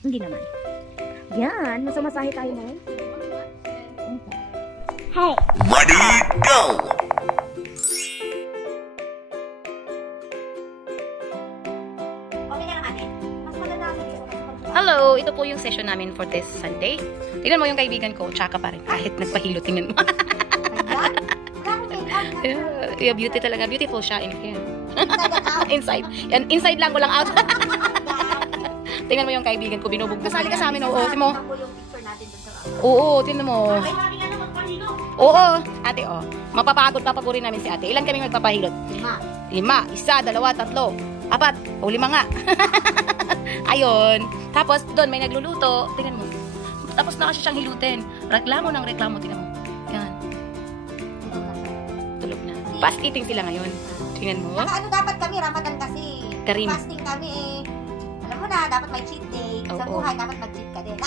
Hindi naman. Yan, masamasahe tayo mo. Hey! Ready, go! Hello! Ito po yung session namin for this Sunday. Tingnan mo yung kaibigan ko, tsaka pa rin. Kahit nagpahilo, tingnan mo. Yeah, beauty talaga. Beautiful siya in here. Inside. Yan, inside lang, walang out. Tingnan mo yung kaibigan ko, binubog. Kasali ka sa amin, oo. Tingnan mo. Oo, tingnan mo. Oo, ate, oh. Mapapagod, papagurin namin si ate. Ilan kami magpapahilot? 5. 1, 2, 3, 4, 5. 5 nga. Ayun. Tapos, doon may nagluluto. Tingnan mo. Tapos na kasi siyang hilutin. Reklamo ng reklamo. Tingnan mo. Yan. Tulog na. Fast eating sila ngayon. Tingnan mo. Saka ano dapat kami, Ramadan kasi. Karim. Fasting kami eh. Alam mo na, dapat may cheat day. Sa Oo. buhay, dapat mag-cheat ka din.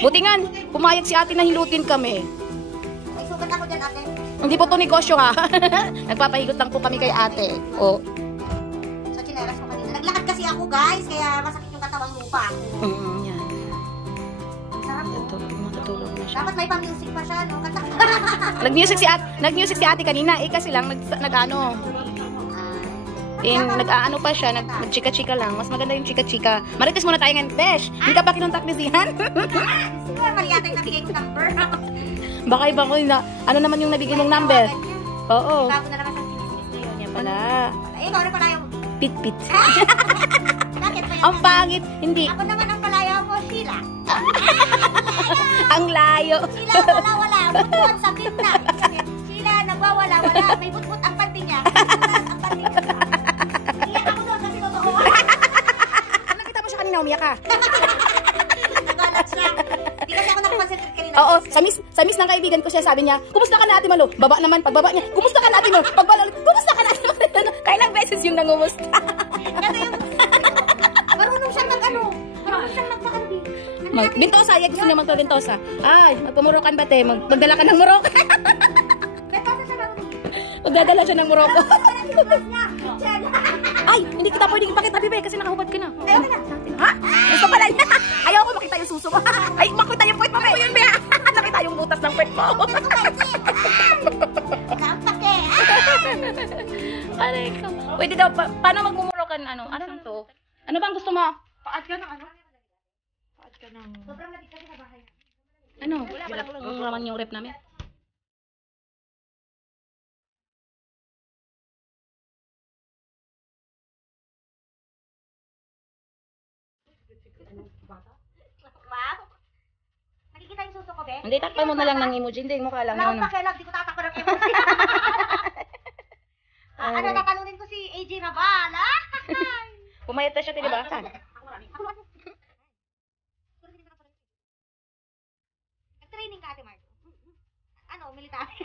Buti nga, pumayag si ate na hilutin kami. May sugat ako dyan, ate. Hindi po to negosyo ha. Nagpapahilot lang po kami kay ate. Oh. Sa chineras ko kanina. Naglakad kasi ako, guys. Kaya masakit yung katawang lupa. Yan. Ang sarap po. Matutulog na siya. Dapat may pa-music pa siya, no? Kanta. Nag-music si ate kanina. Kasi lang, nag-ano. Nag-aano pa siya, nag-chika-chika lang. Mas maganda yung chika-chika. Marites muna tayo ngayon, Besh. Hindi ka pa kinontak ni Zihan? Siguro, mali yata yung nabigay ko number. Baka iba ko na, ano naman yung nabigay mong number? Oo. Bago na naman sa kinis ngayon. Yan pala. Eh, ikaw na pala yung... Pit-pit. Bakit pa Ang pangit. Hindi. Ako naman ang palaya mo, Sheila. Ang layo. Sheila, wala-wala. Butbut sa bitna. Sheila, nagwawala-wala. May butbut ang panty niya. Ang panty niya. Iyak ako doon kasi totoo. Nakita mo siya kanina, umiyak ka. Nagalat siya. Hindi kasi ako nakakonsentrate kanina. Oo, sa miss ng kaibigan ko siya, sabi niya, kumusta ka na ate Malo? Baba naman, pagbaba niya, kumusta ka na ate Malo? Pagbaba, kumusta ka na ate Malo? Kailang beses yung nangumusta. Kasi yung... Marunong siyang mag-ano. Marunong siyang magpakandi. Bintosa, gusto niya magpa-bintosa. Ay, magpamurokan ba te? Magdala ka ng murok. Bentosa siya marunong. Magdadala siya ng muroko. Chen. Ay, hindi kita pwedeng ipakita, Bibe, kasi nakahubad ka na. Ayaw ka na. Ha? Gusto pala niya. Ayaw ko makita yung suso mo. Ay, makita yung puwet mo, Be. Yun, Be. Nakita yung butas ng puwet mo. Nampak eh. Aray ko. Pwede daw, paano magmumurokan, ano? Ano lang to? Ano bang gusto mo? Paad ka ng ano? Paad ka ng... Sobrang labig kasi sa bahay. Ano? Wala naman yung rep namin. Wow. Nakikita yung suso ko, Be? Hindi, takpan mo na lang ng emoji. Hindi mo kailangan. Wala akong pakialam, di ko tatakbo ng emoji. Ano, natalunin ko si AJ Rabal, ha? Pumayat na siya, di ba? Saan? Nag-training ka, Ate Mark. Ano, military?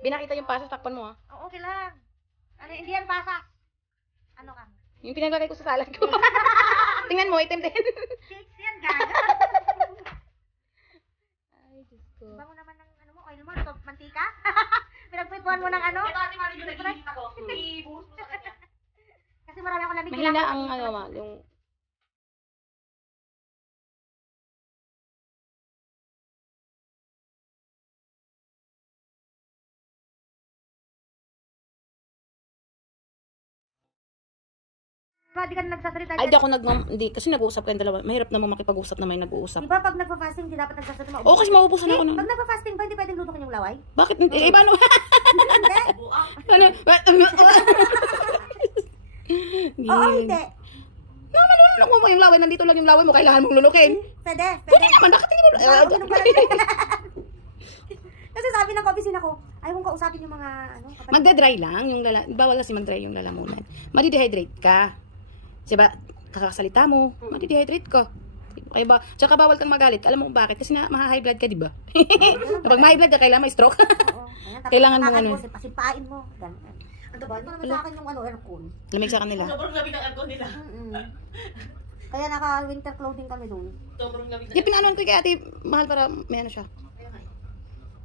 Binakita yung pasas, takpan mo, ha? Oo, okay lang. Ano, hindi yan pasas. Ano ka? Yung pinagkakay ko sa salad ko. Tingnan mo, itim din. Cakes yan, gaga. Ay, Diyos ko. Bango naman ng ano mo, oil mo, ito, mantika. Pinagprituan mo ng ano? Ito, Ate Mark, yung nagiginis ako. Ibuhos mo sa kanya. Kasi marami akong lamig. Mahina ang ano, ma, yung... Di ka na nagsasalita Ay, dyan. di ako hindi, kasi nag-uusap kayong dalawa. Mahirap naman makipag-usap na may nag-uusap. Di ba pag nagpa-fasting, di dapat nagsasalita? Oo, kasi mauubusan ako na. Pag nagpa-fasting ba, hindi pwedeng lutukin yung laway? Bakit? Eh, paano? Hindi. Ano? Oo, hindi. Naman, lulok mo yung laway. Nandito lang yung laway mo. Kailangan mong lulukin. Pwede. Pwede naman. Bakit hindi mo? Inom ka lang. Kasi sabi ng opisina ko, ayaw mong kausapin yung mga ano. Magda-dry lang. Bawal kasi mag-dry yung lalamunan. Madidehydrate ka. Diba? Kakasalita mo. Madidehydrate ka. Kaya ba? Tsaka bawal kang magalit. Alam mo bakit? Kasi ma-high blood ka, di ba? Kapag ma-high blood ka, kailangan may stroke. Oo. Kailangan mo ano. Pasipain mo. Ganun. Ano ba? Ito naman sa akin yung ano, aircon. Lamig sa kanila. Sobrang lamig ng aircon nila. Kaya naka-winter clothing kami doon. Sobrang lamig ng Di pinaanuan ko kay ate. Mahal para may ano siya.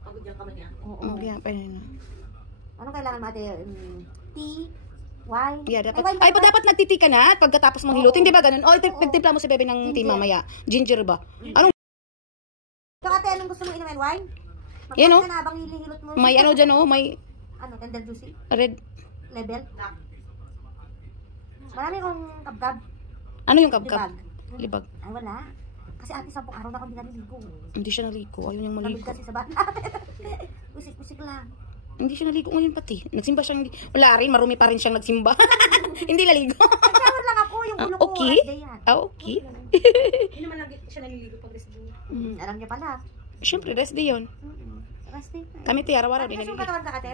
pagod yung kamay niya. Oo. Kaya pa yun. Ano kailangan mo ate? Tea, Wine. Yeah, dapat. wine Ay, ba? dapat nagtiti ka na pagkatapos mong hilutin, di ba ganun? O, nagtimpla mo si Bebe ng tea mamaya. Ginger ba? Anong, Ikaw ate, anong gusto mo inumin? Wine? Yan, oh. Magpapit ka na habang hilihilot mo. may ano dyan, oh, may Ano, tender juicy? red, Level? Marami akong kabgab. ano yung kabkab? Libag. Libag. Ay, wala. Kasi ate, 10 araw na akong naliligo. Hindi siya naligo. Ayaw niyang Lamig maligo. kasi sa bahay natin. Usik-usik lang. Hindi siya naligo ngayon pati. Nagsimba siya. Wala rin. Marumi pa rin siyang nagsimba. Hindi naligo. Nag-shower lang ako. Yung ulo ko. Okay. rest day yan. Okay. Hindi naman lagi siya naliligo pag rest day. Alam niya pala. Siyempre, rest day yun. Rest day. Kami ti, araw-araw. Di Matigas yung naliligo. katawan ka ate?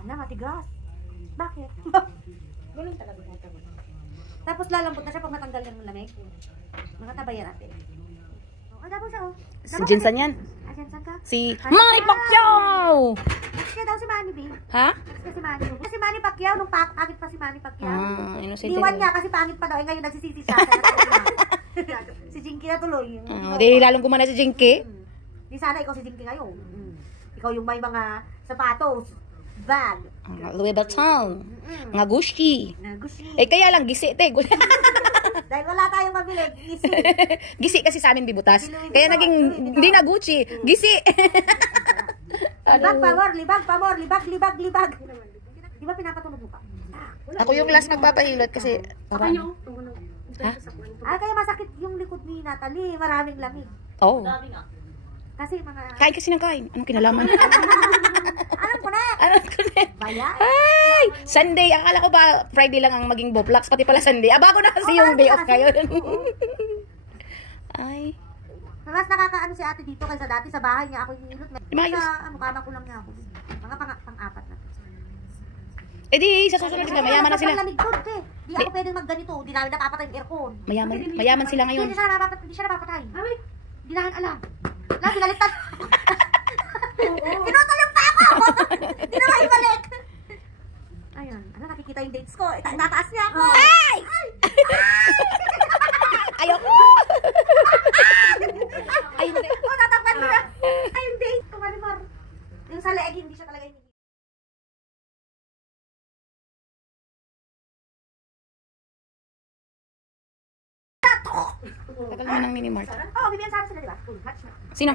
Ano, matigas. Bakit? Ganun talaga. Tapos lalambot na siya pag natanggal yung lamig. Nakatabayan natin. Oh, tapos siya oh. Si Jinsan yan. Ah, Jinsan ka? Si Manny Pacquiao! Siya daw si Manny B. Ha? Kasi si Manny. Kasi Manny Pacquiao, nung pangit pa si Manny Pacquiao. Ah, innocent. Liwan niya kasi pangit pa daw. Eh, ngayon nagsisisi siya. Si Jinky na tuloy. Di lalong gumana si Jinky. Di sana ikaw si Jinky ngayon. Ikaw yung may mga sapatos, bag. Louis Vuitton. Nga Gucci. Gucci. Eh, kaya lang, gisi, te. Dahil wala tayong mabili. Gisi. Gisi kasi sa amin bibutas. Kaya naging, hindi na Gucci. Gisi. Libag, pamor, libag, pamor, libag, libag, libag. Di ba pinapatunog mo pa? Ako yung last magpapahilot kasi, para, ha? Ay, kaya masakit yung likod ni Natalie. Maraming lamig. Oh. Kasi mga... Kain kasi ng kain. Anong kinalaman? Alam ko na. Anong kulit? Bayan. Ay! Sunday. Akala ko ba Friday lang ang maging Boplax. Pati pala Sunday. Bago na kasi yung day off ngayon. Ay. Mas nakakaano si ate dito kaysa dati sa bahay niya. Ako yung nilot. Mayos. Sa kama ko lang niya ako. Mga pang-apat na. Eh di, sa susunod sila. Mayaman na sila. Lamig doon, te. Di ako pwedeng magganito. Di namin napapatay yung aircon. Mayaman sila ngayon. Hindi siya napapatay. Di nahan alam. Lang, binaliktad. Pinutalong pa ako! Di na maibalik. Ayun. Ano, nakikita yung dates ko. Tataas niya ako. Ay! Ayoko! Ay, hindi. Oh, tatakpan niya. Ay, yung date ko, Marimar. Yung sa leeg, hindi siya talaga hindi. Tagal naman ng minimart. Oo, BBM Sara sila, di ba? Match na. Sino?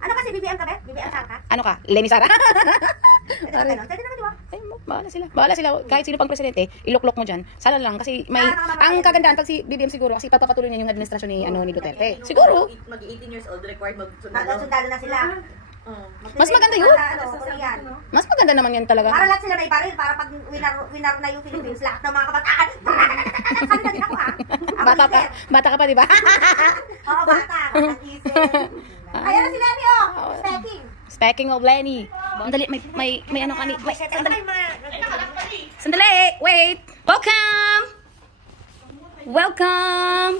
Ano kasi, BBM ka, be? BBM Sara ka? Ano ka? Lenny Sara? Pwede naman ganun. Pwede naman, di ba? Ay, bahala sila. Bahala sila. Kahit sino pang presidente, iloklok mo dyan. Sana lang. Kasi may... Ang kagandaan pag si BBM siguro, kasi papapatuloy niya yung administrasyon ni, ni Duterte. Siguro. Mag-18 years old, required Hanggang mag-sundalo. sundalo na sila. Mas maganda yun. Ano, Korean. Mas maganda naman yan talaga. Para lahat sila may baril, para pag winner na yung Philippines, lahat ng mga kabataan. Sabi na din ako, ah. Ako Bata pa. isip. Bata ka pa, di ba? Oo, bata. Nag-isip. Ayan na si Lenny, oh. Stacking. Speaking of Lenny. Sandali, may ano kani. Sandali. Sandali. Wait. Welcome. Welcome.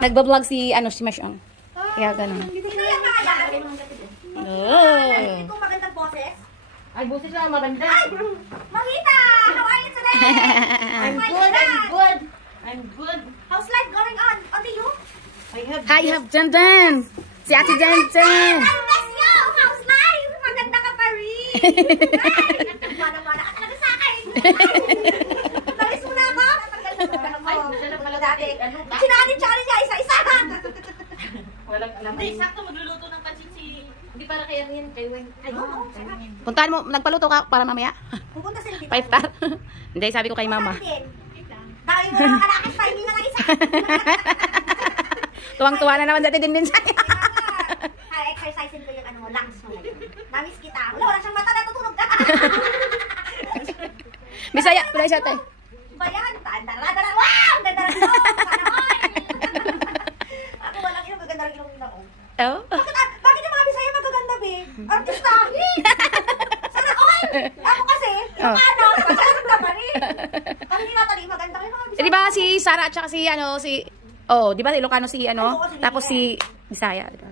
Nagbablog si, si Mashong. Kaya ganun. Sino yung mga yan? Oh. Itong magandang boses. Ay, busis lang maganda. Ay! Mamita! How are you today? I'm good, I'm good. I'm good. How's life going on? Only you? Hi, you have Jan Jan. Si Ate Jan Jan. I miss you! How's life? Maganda ka pa rin! Wala-wala ka talaga sa akin! Nalis mo na ako? Ay, nadala pala Dati. ano ka? Sinali-chali niya isa-isa! Walang alam. Hindi, sakto magluluto ng pansit si... Hindi para kay Arian, kay Weng. Ay, oo. Puntahan mo, nagpaluto ka para mamaya. Pupunta sila dito. 5 star. Hindi, sabi ko kay mama. Dahil mo lang kalakit pa, hindi na lang isa. Tuwang-tuwa na naman dati din sa'yo. Exercisein ko yung ano mo, lungs mo ngayon. Namiss kita. Wala siyang mata, natutunog ka. Bisaya, tulay siya tayo. Bayan, tandara-dara. Wow! Ganda rin ako. Ako walang ilong, gaganda rin ilong nila ko. Oh. Bakit yung mga Bisaya magaganda, be? Artista! Sana all! Ako kasi, yung Oh. ano, masyadong ka pa rin. Kung hindi natali, maganda kayo mga Eh, Bisaya. di ba si Sara at saka si di ba Ilocano si Oo, si tapos Lilia. si Bisaya, di ba?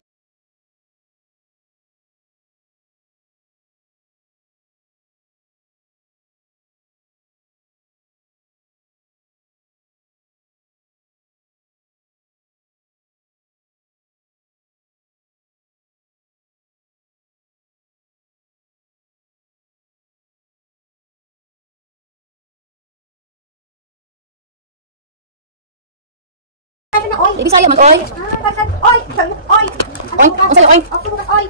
na, oy. Ibig saya man, oy. Oy! Oy! Oy, ang sayo, oy. Oy!